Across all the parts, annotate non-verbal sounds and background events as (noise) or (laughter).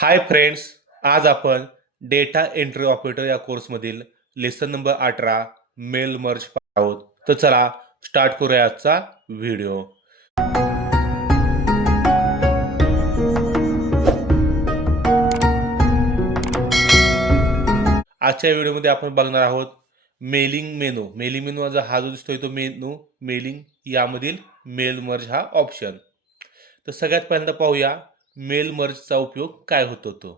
Hi friends आज आपण data entry operator या कोर्समधील लेसन नंबर अठरा मेल मर्ज आहोत. तर चला स्टार्ट करूया आजचा व्हिडिओ. आजच्या व्हिडिओमध्ये आपण बघणार आहोत मेलिंग मेनू. मेलिंग मेनू हा जो दिसतोय तो मेनू मेलिंग यामधील मेल मर्ज हा ऑप्शन. तर सगळ्यात पहिल्यांदा पाहूया मेल मर्जचा उपयोग काय होतो तो?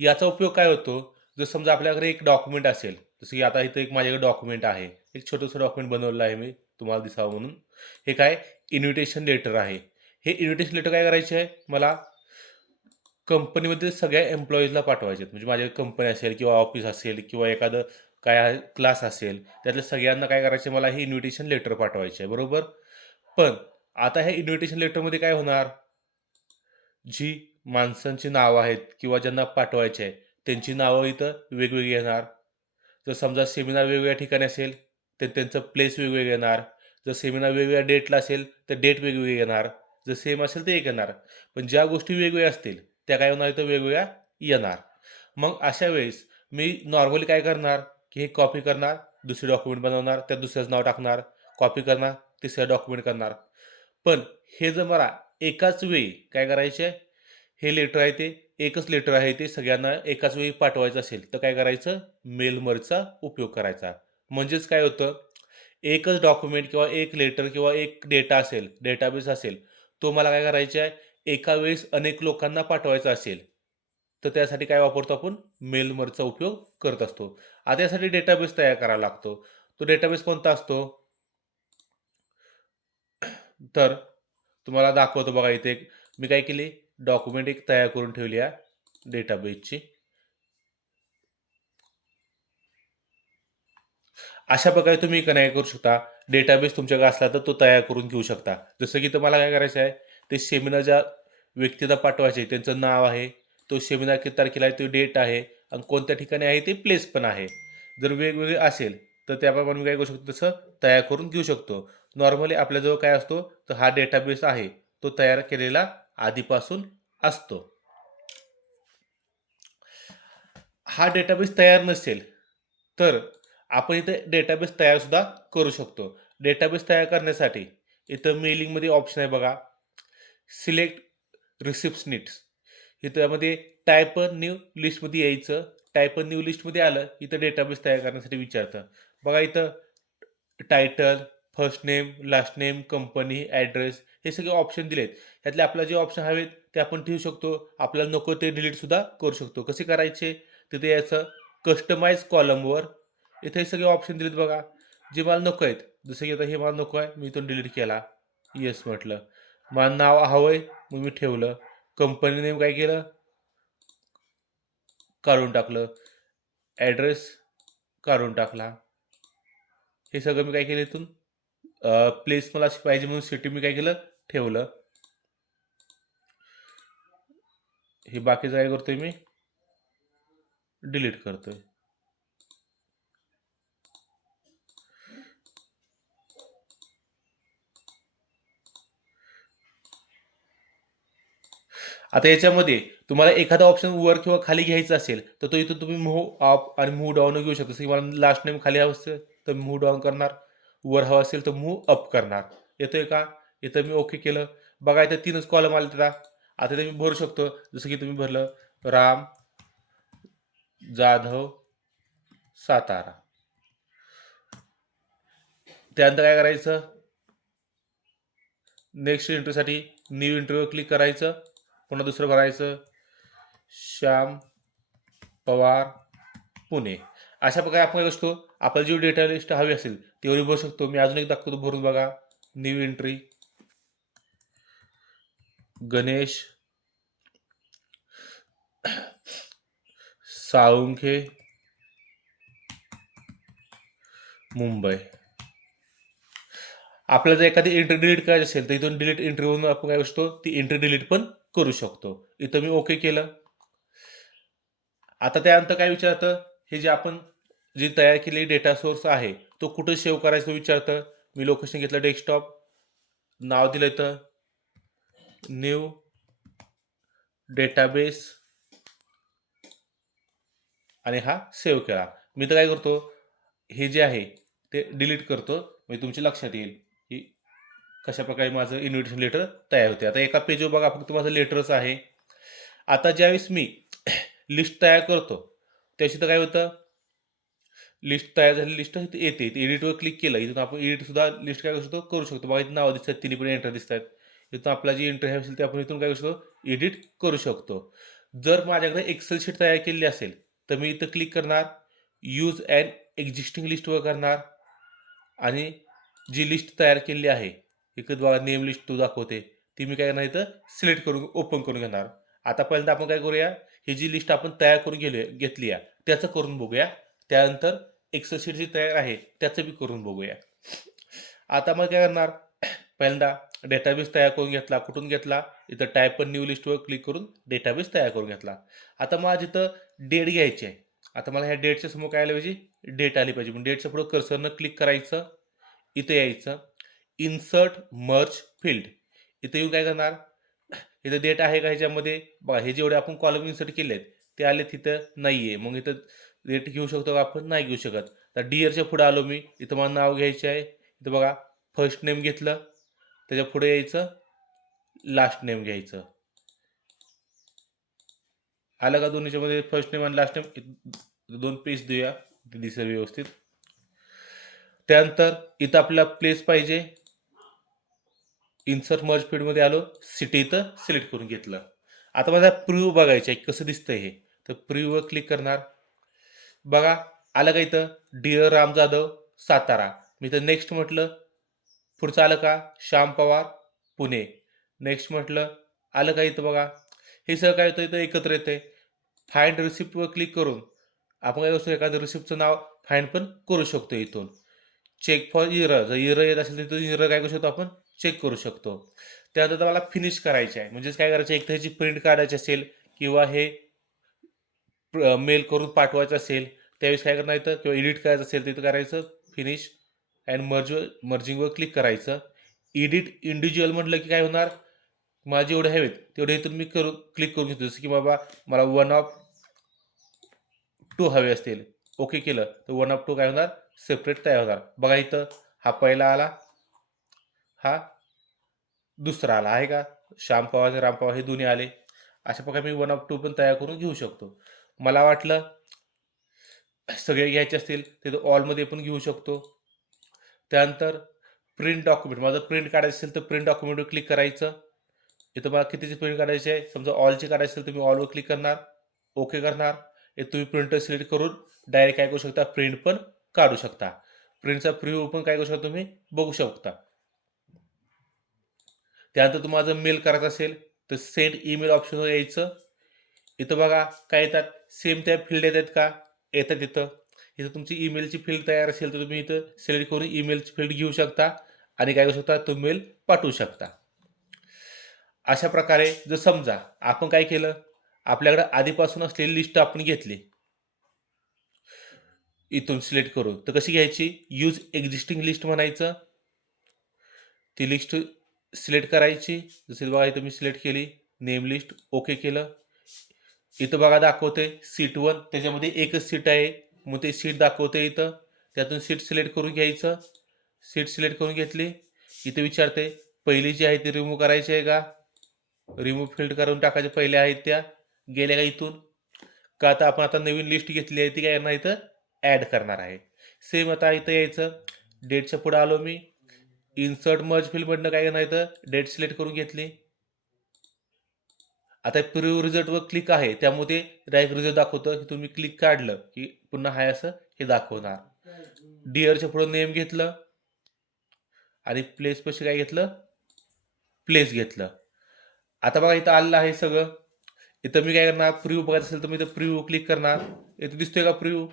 याचा उपयोग काय होतो? जर समजा आपल्याकडे एक डॉक्युमेंट असेल जसं की आता इथं एक माझ्याकडे डॉक्युमेंट आहे. एक छोटंसं डॉक्युमेंट बनवलं आहे मी तुम्हाला दिसावं म्हणून. हे काय? इन्व्हिटेशन लेटर आहे. हे इन्व्हिटेशन लेटर काय करायचे आहे? मला कंपनीमध्ये सगळ्या एम्प्लॉईजला पाठवायचे आहेत. म्हणजे माझ्या कंपनी असेल किंवा ऑफिस असेल किंवा एखादं काय क्लास असेल त्यातल्या सगळ्यांना काय करायचे मला हे इन्व्हिटेशन लेटर पाठवायचे आहे. बरोबर? पण आता हे इन्व्हिटेशन लेटरमध्ये काय होणार? जी माणसांची नावं आहेत किंवा ज्यांना पाठवायचे आहे त्यांची नावं इथं वेगवेगळी येणार. जर समजा सेमिनार वेगवेगळ्या ठिकाणी असेल तर त्यांचं प्लेस वेगवेगळं येणार. जर सेमिनार वेगवेगळ्या डेटला असेल तर डेट वेगवेगळी येणार. जर सेम असेल तर एक येणार. पण ज्या गोष्टी वेगवेगळ्या असतील त्या काय होणार? इथं वेगवेगळ्या येणार. मग अशा वेळेस मी नॉर्मली काय करणार? की हे कॉपी करणार दुसरे डॉक्युमेंट बनवणार त्यात दुसऱ्याचं नाव टाकणार कॉपी करणार तिसरं डॉक्युमेंट करणार. पण हे जर मला एकाच वेळी काय करायचे? हे लेटर आहे ते एकच लेटर आहे ते सगळ्यांना एकाच वेळी पाठवायचं असेल तर काय करायचं? मेलमरचा उपयोग करायचा. म्हणजेच काय होतं? एकच डॉक्युमेंट किंवा एक लेटर किंवा एक डेटा असेल डेटाबेस असेल तो मला काय करायचा आहे? एका वेळेस अनेक लोकांना पाठवायचा असेल तर त्यासाठी काय वापरतो आपण? मेलमरचा उपयोग करत असतो. आता यासाठी डेटाबेस तयार करावा लागतो. तो डेटाबेस कोणता असतो? तर तुम्हाला दाखवतो बघा इथे एक. मी काय केली? डॉक्युमेंट एक तयार करून ठेवली आहे. डेटाबेसची अशा प्रकारे तुम्ही काय करू शकता. डेटाबेस तुमच्याकडे असला तर तो तयार करून घेऊ शकता. जसं की तुम्हाला काय करायचं आहे? ते सेमिनार ज्या व्यक्तीला पाठवायचे त्यांचं नाव आहे तो सेमिनार किती तारखेला आहे तो डेट आहे आणि कोणत्या ठिकाणी आहे ते प्लेस पण आहे. जर वेगवेगळे असेल तर त्याप्रमाणे मी काय करू शकतो? तसं तयार करून घेऊ शकतो. नॉर्मली आपल्याजवळ काय असतो? तर हा डेटाबेस आहे. तो तयार केलेला आधीपासून असतो. हा डेटाबेस तयार नसेल तर आपण इथं डेटाबेस तयारसुद्धा करू शकतो. डेटाबेस तयार करण्यासाठी इथं मेलिंगमध्ये ऑप्शन आहे बघा. सिलेक्ट रिसिप्ट नीट्स इथं यामध्ये टायप न्यू लिस्टमध्ये यायचं. टायप न्यू लिस्टमध्ये आलं इथं डेटाबेस तयार करण्यासाठी विचारतं. बघा इथं title first name last name company address हे सगळे ऑप्शन दिलेत. ह्यातले आपल्याला जे ऑप्शन हवेत ते आपण ठेवू शकतो. आपल्याला नको ते डिलीटसुद्धा करू शकतो. कसे करायचे? तिथे याचं कस्टमाइज कॉलमवर इथे हे सगळे ऑप्शन दिलेत बघा. जे मला नको आहेत जसं की आता हे मला नको आहे मी इथून डिलीट केला. येस म्हटलं. मला नाव हवं आहे मग मी ठेवलं. कंपनी नेम काय केलं? काढून टाकलं. ॲड्रेस काढून टाकला. हे सगळं मी काय केलं इथून? प्लेस मला अशी पाहिजे म्हणून सिटी मी काय केलं? ठेवलं. हे बाकीचं काय करतोय मी? डिलीट करतोय. आता याच्यामध्ये तुम्हाला एखादा ऑप्शन वर किंवा खाली घ्यायचा असेल तर तो इथं तुम्ही मूव्ह अप आणि मूव्ह डाऊन घेऊ शकता. मला लास्ट नेम खाली हवं असेल तर मूव्ह डाऊन करणार. वर हवं असेल तर मूव अप करणार. येतोय का? इथं मी ओके केलं. बघा इथं तीनच कॉलम आले त्याला आता ते मी भरू शकतो. जसं की तुम्ही भरलं राम जाधव सातारा. त्यानंतर काय करायचं? नेक्स्ट इंटरव्ह्यूसाठी न्यू इंटरव्ह्यू क्लिक करायचं. पुन्हा दुसरं भरायचं. श्याम पवार पुणे. अशा प्रकारे आपण काय असतो आपल्याला जी डेटा लिस्ट हवी असेल तेवढी भरू शकतो. मी अजून एक दाखवतो भरून बघा. New entry Ganesh. Salunkhe. Mumbai. आपल्याला जर एखादी एंट्री डिलीट करायची असेल तर इथून डिलीट एंट्रीवरून आपण काय असतो ती एंट्री डिलीट पण करू शकतो. इथं मी ओके केलं. आता त्यानंतर काय विचारतं हे जे आपण जी तयार केलेली डेटा सोर्स आहे तो कुठं सेव्ह करायचं विचारतं? मी लोकेशन घेतलं डेस्कटॉप नाव दिलं तर न्यू डेटाबेस आणि हा सेव्ह केला. मी तर काय करतो हे जे आहे ते डिलीट करतो म्हणजे तुमच्या लक्षात येईल की कशा प्रकारे माझं इन्व्हिटेशन लेटर तयार होते. आता एका पेजवर बघा फक्त माझं लेटरच आहे. आता ज्यावेळेस मी (coughs) लिस्ट तयार करतो त्याशी तर काय होतं? लिस्ट तयार झालेली लिस्ट येते. एडिटवर क्लिक केलं इथून आपण एडिटसुद्धा लिस्ट काय करू शकतो? करू शकतो. बघा इथं नावं दिसतात तिन्ही पण एंटर दिसत आहेत इथून आपला जी एंट्री असेल ते आपण इथून काय करू शकतो? एडिट करू शकतो. जर माझ्याकडे एक्सेल शीट तयार केलेली असेल तर मी इथं क्लिक करणार यूज अँड एक्झिस्टिंग लिस्टवर करणार आणि जी लिस्ट तयार केलेली आहे इकडे बघा नेम लिस्ट तू दाखवते ती मी काय करणार इथं सिलेक्ट करून ओपन करून घेणार. आता पहिल्यांदा आपण काय करूया? ही जी लिस्ट आपण तयार करून गेलो घेतली आहे त्याचं करून बघूया. त्यानंतर एक्सेल जी तयार आहे त्याचं बी करून बघूया. आता मग काय करणार? पहिल्यांदा डेटाबेस तयार करून घेतला. कुठून घेतला? इथं टाईप पण न्यू लिस्टवर क्लिक करून डेटाबेस तयार करून घेतला. आता मला इथं डेट घ्यायची आहे. आता मला ह्या डेटच्या समोर काय आलं पाहिजे? डेट आली पाहिजे. मग डेटच्या पुढं कर्सरनं क्लिक करायचं. इथं यायचं. इन्सर्ट मर्च फील्ड इथं येऊन काय करणार? इथं डेट आहे का ह्याच्यामध्ये? बघा हे जेवढे आपण कॉलम इन्सर्ट केले आहेत ते आले तिथं नाही आहे मग इथं डेट घेऊ शकतो का आपण? नाही घेऊ शकत. तर डिअरच्या पुढे आलो मी. इथं मला नाव घ्यायचे आहे. इथं बघा फर्स्ट नेम घेतलं. त्याच्या पुढे यायचं लास्ट नेम घ्यायचं. आलं का दोन्हीच्यामध्ये फर्स्ट नेम आणि लास्ट नेम दोन पेज देऊया. दिसेल व्यवस्थित. त्यानंतर इथं आपल्याला प्लेस पाहिजे. इन्सर्ट मर्ज फील्डमध्ये आलो सिटी इथं सिलेक्ट करून घेतलं. आता माझा प्रिव्ह्यू बघायचं आहे कसं दिसतंय हे. तर प्रिव्ह्यूवर क्लिक करणार. बघा आलं का इथं? डिअर राम जाधव सातारा. मी तर नेक्स्ट म्हटलं पुढचं आलं का? श्याम पवार पुणे. नेक्स्ट म्हटलं आलं का इथं बघा? हे सगळं काय होतं? इथं एकत्र येतं फाईंड रिसिप्टवर क्लिक करून आपण काय करू एखादं रिसिप्टचं नाव फाईंड पण करू शकतो इथून. चेक फॉर इरर जर इरर येत असेल तर तिथून काय करू शकतो आपण? चेक करू शकतो. त्यानंतर मला फिनिश करायचे आहे म्हणजेच काय करायचं एक तर ह्याची प्रिंट काढायची असेल किंवा हे मेल करून पाठवायचं असेल त्यावेळेस काय करणार येतं किंवा एडिट करायचं असेल तिथं करायचं फिनिश अँड मर्ज मर्जिंगवर क्लिक करायचं. एडिट इंडिव्हिज्युअल म्हटलं की काय होणार? माझे जेवढे हवेत तेवढे इथून मी करू क्लिक करून घेतो. जसं की बाबा मला वन ऑफ टू हवे असतील. ओके केलं तर वन ऑफ टू काय होणार? सेपरेट तयार होणार. बघा इथं हा पहिला आला. हा दुसरा आला आहे का? श्याम पवार आणि राम पवार हे दोन्ही आले. अशा प्रकारे मी वन ऑफ टू पण तयार करून घेऊ शकतो. मला वाटलं सगळे घ्यायचे असतील ते ऑलमध्ये पण घेऊ शकतो. त्यानंतर प्रिंट डॉक्युमेंट माझं प्रिंट काढायचं असेल तर प्रिंट डॉक्युमेंटवर क्लिक करायचं. इथं मला कितीची प्रिंट काढायची आहे? समजा ऑलची काढायची असेल तर मी ऑलवर क्लिक करणार. ओके करणार. हे तुम्ही प्रिंटर सिलेक्ट करून डायरेक्ट काय करू शकता? प्रिंट पण काढू शकता. प्रिंटचा प्रिव्ह्यू पण काय करू शकता तुम्ही? बघू शकता. त्यानंतर तुम्हाला जर मेल करायचं असेल तर सेंड ईमेल ऑप्शनवर यायचं. इथं बघा काय येतात? सेम त्या फील्ड येतात का? येतात इथं. इथं तुमची ईमेलची फील्ड तयार असेल तर तुम्ही इथं सिलेक्ट करून ईमेलची फील्ड घेऊ शकता आणि काय करू शकता? तो मेल पाठवू शकता. अशा प्रकारे जर समजा आपण काय केलं? आपल्याकडं आधीपासून असलेली लिस्ट आपण घेतली. इथून सिलेक्ट करू तर कशी घ्यायची? यूज एक्झिस्टिंग लिस्ट म्हणायचं. ती लिस्ट सिलेक्ट करायची. जसे बघा इथं मी सिलेक्ट केली नेम लिस्ट ओके केलं. इथं बघा दाखवते सीट वन. त्याच्यामध्ये एकच सीट आहे. मग ते सीट दाखवते इथं. त्यातून सीट सिलेक्ट करून घ्यायचं. सीट सिलेक्ट करून घेतली. इथं विचारते पहिली जी आहे ती रिमूव्ह करायची आहे का? रिमूव्ह फिल्ड करून टाकायच्या पहिल्या आहेत त्या. गेल्या का इथून? का आता आपण आता नवीन लिस्ट घेतली आहे ती काय करणार इथं? ॲड करणार आहे. सेम आता इथं यायचं. डेटच्या पुढं आलो मी. इन्सर्ट मर्ज फिल्डमधनं काय करणार इथं डेट सिलेक्ट करून घेतली. आता प्रिव्ह रिझल्टवर क्लिक आहे त्यामुळे ते डायरेक्ट रिझल्ट दाखवतं की तुम्ही क्लिक काढलं की पुन्हा हाय असं हे दाखवणार. डिअरच्या पुढं नेम घेतलं. आणि प्लेस पशी काय घेतलं? प्लेस घेतलं. आता बघा इथं आलेलं आहे सगळं. इथं मी काय करणार? प्रिव्ह्यू बघायचं असेल तर मी इथं प्रिव्ह्यू क्लिक करणार. इथं दिसतोय का प्रिव्ह्यू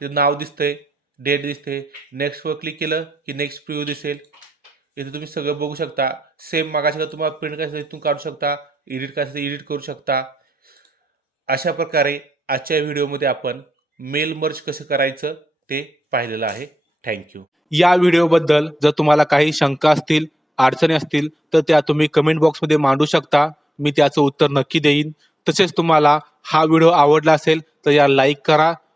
इथं नाव दिसतंय डेट दिसते नेक्स्टवर क्लिक केलं की नेक्स्ट प्रिव्ह्यू दिसेल. इथे तुम्ही सगळं बघू शकता. सेम मागाशी तुम्हाला प्रिंट करायचं इथून काढू शकता. एडिट करायचं एडिट करू शकता. अशा प्रकारे आजच्या व्हिडिओमध्ये आपण मेल मर्ज कसं करायचं ते पाहिलेलं आहे. थँक्यू या व्हिडिओबद्दल जर तुम्हाला काही शंका असतील अडचणी असतील तर त्या तुम्ही कमेंट बॉक्समध्ये मांडू शकता. मी त्याचं उत्तर नक्की देईन. तसेच तुम्हाला हा व्हिडिओ आवडला असेल तर या लाईक करा.